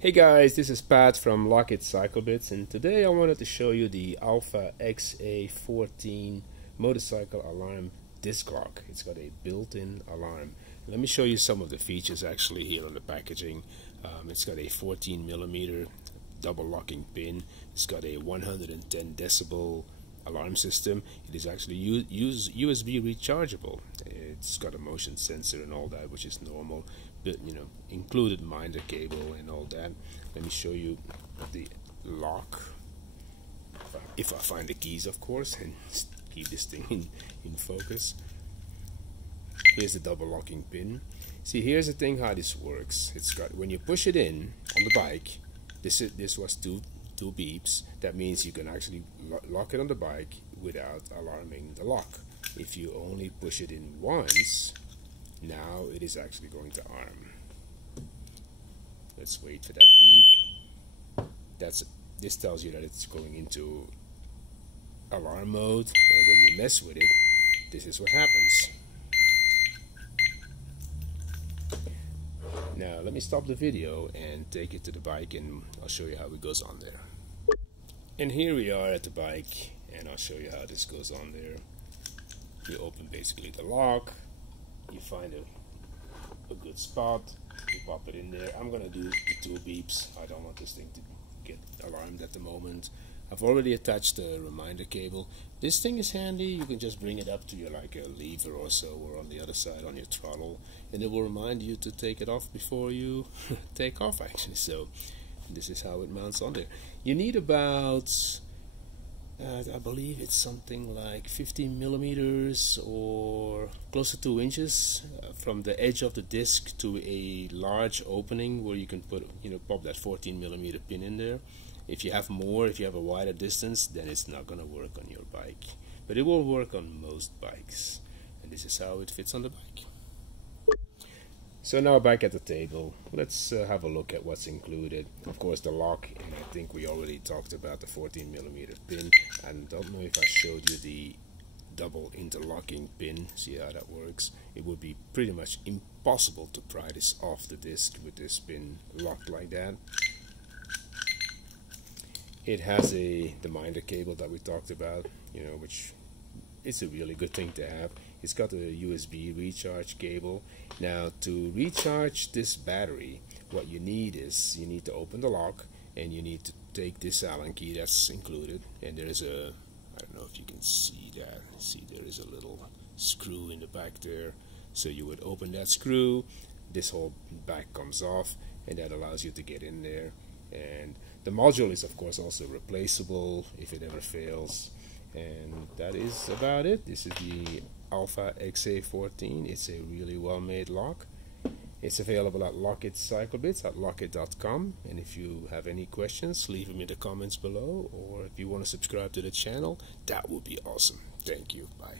Hey guys, this is Pat from Lockheed CycleBits, and today I wanted to show you the Alpha XA14 motorcycle alarm disc lock. It's got a built-in alarm. Let me show you some of the features actually here on the packaging. It's got a 14mm double locking pin. It's got a 110 decibel alarm system. It is actually USB rechargeable. It's got a motion sensor and all that, which is normal, but included minder cable and all that. Let me show you the lock, if I find the keys, of course, and keep this thing in focus. Here's the double locking pin. See, here's the thing how this works. It's got, when you push it in on the bike, this was two beeps. That means you can actually lock it on the bike without alarming the lock. If you only push it in once, now it is actually going to arm. Let's wait for that beep. This tells you that it's going into alarm mode, and when you mess with it, this is what happens. Now let me stop the video and take it to the bike, and I'll show you how it goes on there. And here we are at the bike, and I'll show you how this goes on there. You open basically the lock, you find a good spot, you pop it in there. I'm gonna do the two beeps. I don't want this thing to get alarmed at the moment. I've already attached the reminder cable. This thing is handy. You can just bring it up to your like a lever or so, or on the other side on your throttle, and it will remind you to take it off before you take off actually. So this is how it mounts on there. You need about I believe it's something like 15mm or close to 2 inches from the edge of the disc to a large opening where you can put, pop that 14mm pin in there. If you have more, if you have a wider distance, then it's not going to work on your bike. But it will work on most bikes. And this is how it fits on the bike. So now back at the table, let's have a look at what's included. Of course the lock, and I think we already talked about the 14mm pin. I don't know if I showed you the double interlocking pin. See how that works? It would be pretty much impossible to pry this off the disc with this pin locked like that. It has the minder cable that we talked about, which is a really good thing to have. It's got a USB recharge cable. Now to recharge this battery, what you need is you need to open the lock, and you need to take this Allen key that's included, and there is a, I don't know if you can see that, see there is a little screw in the back there. So you would open that screw, this whole back comes off, and that allows you to get in there. And the module is of course also replaceable if it ever fails. And that is about it. This is the Alpha XA14. It's a really well made lock. It's available at Lockheed CycleBits at lockheed.com. And if you have any questions, leave them in the comments below, or if you want to subscribe to the channel, that would be awesome. Thank you. Bye.